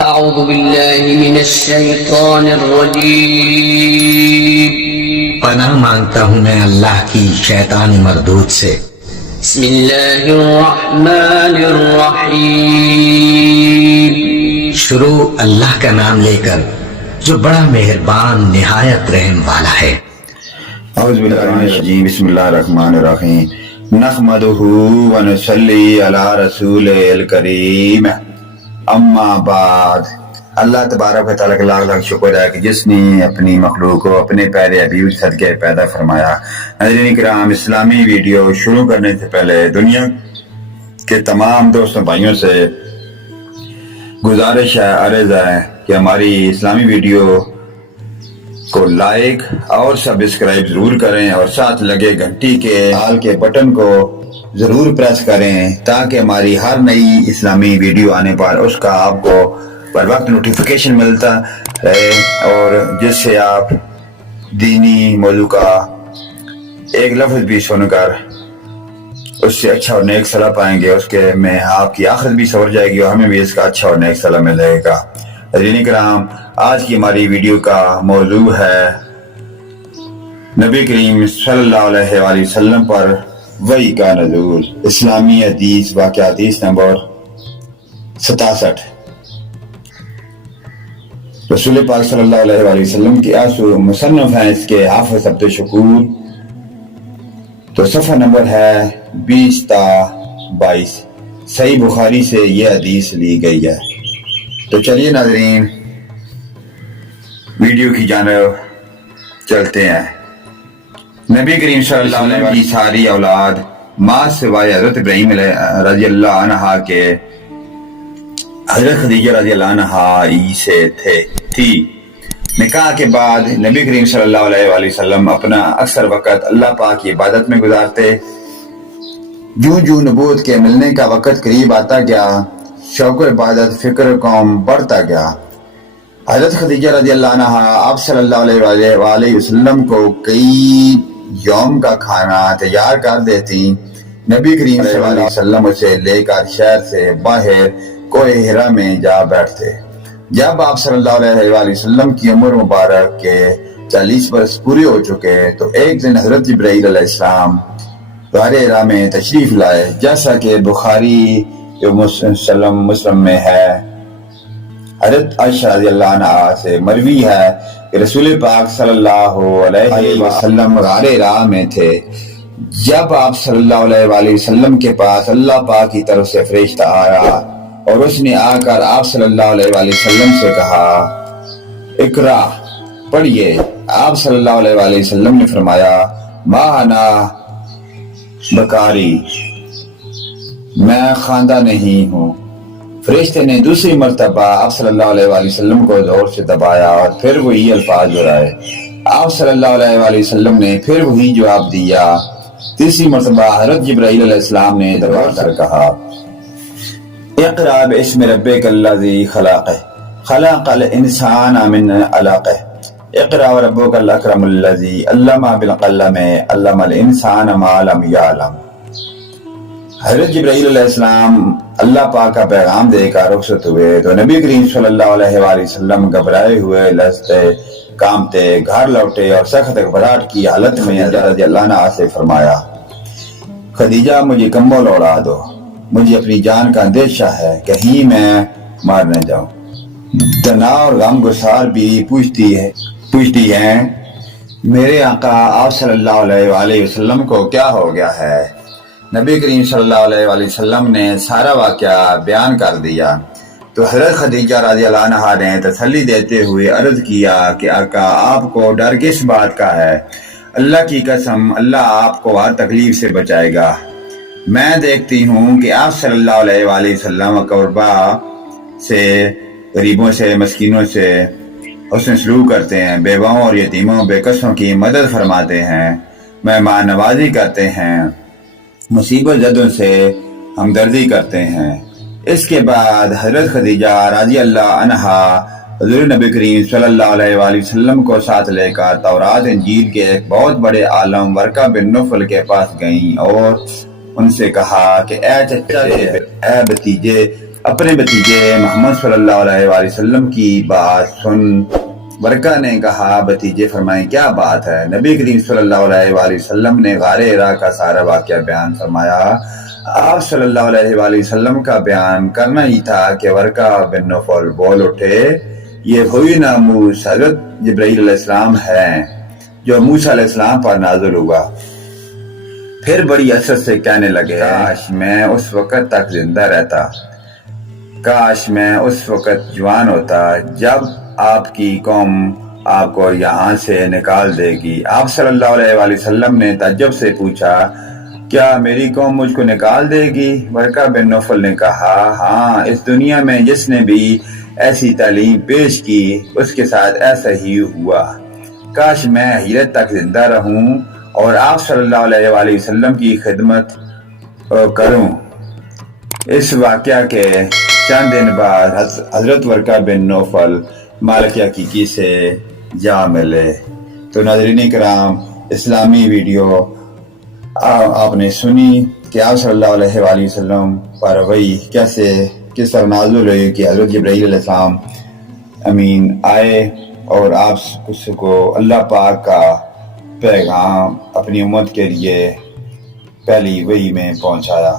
أعوذ بالله من الشيطان الرجيم. پناہ مانگتا ہوں میں اللہ کی شیطان مردود سے. بسم الله الرحمن الرحيم. شروع اللہ کا نام لے کر جو بڑا مہربان نہایت رحم والا ہے. اعوذ باللہ من الشیطان بسم اللہ الرحمن الرحیم. نحمدہ ونصلی علی رسول الکریم. اما بعد. اللہ تبارک و تعالیٰ کا لاکھ لاکھ شکر ہے کہ جس نے اپنی مخلوق کو اپنے پیارے حبیب صدقے پیدا فرمایا. ناظرین کرام، اسلامی ویڈیو شروع کرنے سے پہلے دنیا کے تمام دوستوں بھائیوں سے گزارش ہے، عرض ہے کہ ہماری اسلامی ویڈیو کو لائک اور سبسکرائب ضرور کریں اور ساتھ لگے گھنٹی کے آل کے بٹن کو ضرور پریس کریں تاکہ ہماری ہر نئی اسلامی ویڈیو آنے پر اس کا آپ کو بر وقت نوٹیفیکیشن ملتا رہے اور جس سے آپ دینی موضوع کا ایک لفظ بھی سن کر اس سے اچھا اور نیک صلاح پائیں گے. اس کے میں آپ کی آخرت بھی سنور جائے گی اور ہمیں بھی اس کا اچھا اور نیک صلاح ملے گا. ناظرین کرام، آج کی ہماری ویڈیو کا موضوع ہے نبی کریم صلی اللہ علیہ وآلہ وسلم پر وحی کا نزول. اسلامی حدیث واقعہ حدیث نمبر 67. رسول پاک صلی اللہ علیہ وآلہ وسلم کی آسو مصنف ہیں اس کے حافظ عبد الشکور. تو صفحہ نمبر ہے 20 تا 22. صحیح بخاری سے یہ حدیث لی گئی ہے. تو چلیے ناظرین ویڈیو کی جانب چلتے ہیں. نبی کریم صلی اللہ علیہ وسلم کی ساری اولاد ماں سوائے حضرت ابراہیم رضی اللہ عنہ کے حضرت خدیجہ رضی اللہ عنہ ہی سے تھی. نکاح کے بعد نبی کریم صلی اللہ علیہ وآلہ وسلم اپنا اکثر وقت اللہ پاک کی عبادت میں گزارتے. جو نبوت کے ملنے کا وقت قریب آتا گیا، شوق و عبادت فکر قوم بڑھتا گیا. حضرت خدیجہ رضی اللہ عنہ آپ صلی اللہ علیہ وآلہ وسلم کو کئی یوم کا کھانا تیار کر دیتی. نبی کریم صلی اللہ علیہ وسلم اسے لے کر شہر سے باہر کوہ ہرا میں جا بیٹھتے. جب آپ صلی اللہ علیہ وآلہ وسلم کی عمر مبارک کے 40 برس پورے ہو چکے تو ایک دن حضرت جبرائیل علیہ السلام غار ہرا میں تشریف لائے، جیسا کہ بخاری مسلم میں ہے. حضرت عائشہ رضی اللہ عنہ سے مروی ہے کہ رسول پاک صلی اللہ علیہ وسلم غار ہرا میں تھے جب آپ صلی اللہ علیہ وآلہ وسلم کے پاس اللہ پاک کی طرف سے فرشتہ آیا اور اس نے آ کر آپ صلی اللہ علیہ وآلہ وسلم سے کہا اقرا، پڑھیے. آپ صلی اللہ علیہ وآلہ وسلم نے فرمایا ما انا بکاری، میں خواندہ نہیں ہوں. فرشتے نے دوسری مرتبہ آپ صلی اللہ علیہ وآلہ وسلم کو زور سے دبایا اور پھر وہی الفاظ دہرائے. آپ صلی اللہ علیہ وآلہ وسلم نے پھر وہی جواب دیا. تیسری مرتبہ حضرت جبرائیل علیہ السلام نے دوبارہ کر کہا اقرأ باسم ربک الذی خلق خلق الانسان من علق اقرأ وربک الاکرم الذی علم بالقلم علم الانسان ما لم یعلم. حضرت جبرائیل علیہ السلام اللہ پاک کا پیغام دے کر رخصت ہوئے تو نبی کریم صلی اللہ علیہ وآلہ وسلم گھبرائے ہوئے لرزتے کامتے گھر لوٹے اور سخت گھبراہٹ کی حالت میں حضرت رضی اللہ عنہ سے فرمایا خدیجہ مجھے کمبل اوڑھا دو، مجھے اپنی جان کا اندیشہ ہے کہیں میں مار نہ جاؤں. دنا اور غم گسار بھی پوچھتی ہیں میرے آقا آپ صلی اللہ علیہ وآلہ وسلم کو کیا ہو گیا ہے. نبی کریم صلی اللہ علیہ وآلہ وسلم نے سارا واقعہ بیان کر دیا تو حضرت خدیجہ رضی اللہ عنہ نے تسلی دیتے ہوئے عرض کیا کہ آقا آپ کو ڈر کس بات کا ہے؟ اللہ کی قسم اللہ آپ کو ہر تکلیف سے بچائے گا. میں دیکھتی ہوں کہ آپ صلی اللہ علیہ وآلہ وسلم قربا سے، غریبوں سے، مسکینوں سے حسن سلوک کرتے ہیں، بیواؤں اور یتیموں بے کسوں کی مدد فرماتے ہیں، مہمان نوازی کرتے ہیں، مصیبت زدوں سے ہمدردی کرتے ہیں. اس کے بعد حضرت خدیجہ رضی اللہ عنہا حضور نبی کریم صلی اللہ علیہ وآلہ وسلم کو ساتھ لے کر تورات انجیل کے ایک بہت بڑے عالم ورقہ بن نوفل کے پاس گئیں اور ان سے کہا کہ اے چچا اے بھتیجے اپنے بھتیجے محمد صلی اللہ علیہ وآلہ وسلم کی بات سن ورقہ نے کہا بھتیجے فرمائیں کیا بات ہے؟ نبی کریم صلی اللہ علیہ وآلہ وسلم نے غار حرا کا سارا واقعہ بیان فرمایا۔ آپ صلی اللہ علیہ وآلہ وسلم کا بیان کرنا ہی تھا کہ ورقہ بن نوفل بول اٹھے، یہ ہوئی ناموس حضرت جبرائیل علیہ السلام ہے جو موسیٰ علیہ السلام پر نازل ہوا۔ پھر بڑی حسرت سے کہنے لگے کاش میں اس وقت تک زندہ رہتا، کاش میں اس وقت جوان ہوتا جب آپ کی قوم آپ کو یہاں سے نکال دے گی۔ آپ صلی اللہ علیہ وآلہ وسلم نے تعجب سے پوچھا کیا میری قوم مجھ کو نکال دے گی؟ ورقہ بن نوفل نے کہا ہاں، اس دنیا میں جس نے بھی ایسی تعلیم پیش کی اس کے ساتھ ایسا ہی ہوا۔ کاش میں آخرت تک زندہ رہوں اور آپ صلی اللہ علیہ وآلہ وسلم کی خدمت کروں۔ اس واقعہ کے چند دن بعد حضرت ورقہ بن نوفل مالک حقیقی سے جا ملے۔ تو ناظرین کرام، اسلامی ویڈیو آپ نے سنی کہ آپ صلی اللہ علیہ وآلہ وسلم پر وحی کس طرح نازل ہوئی کہ حضرت جبرائیل علیہ السلام آئے اور آپ کو اللہ پاک کا پیغام اپنی امت کے لیے پہلی وحی میں پہنچایا۔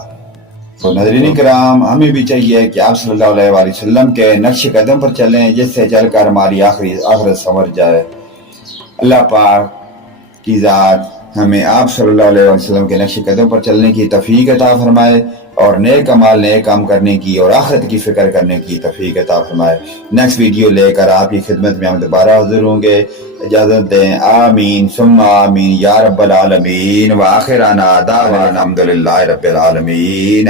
تو ناظرین کرام، ہمیں بھی چاہیے کہ آپ صلی اللہ علیہ وآلہ وسلم کے نقش قدم پر چلیں جس سے چل کر ہماری آخرت سنور جائے۔ اللہ پاک کی ذات ہمیں آپ صلی اللہ علیہ وسلم کے نقش قدم پر چلنے کی توفیق عطا فرمائے اور نیک اعمال نیک کام کرنے کی اور آخرت کی فکر کرنے کی توفیق عطا فرمائے۔ نیکسٹ ویڈیو لے کر آپ کی خدمت میں ہم دوبارہ حاضر ہوں گے۔ اجازت دیں، آمین ثم آمین یا رب العالمین، وآخرنا دعوانا الحمدللہ رب العالمین۔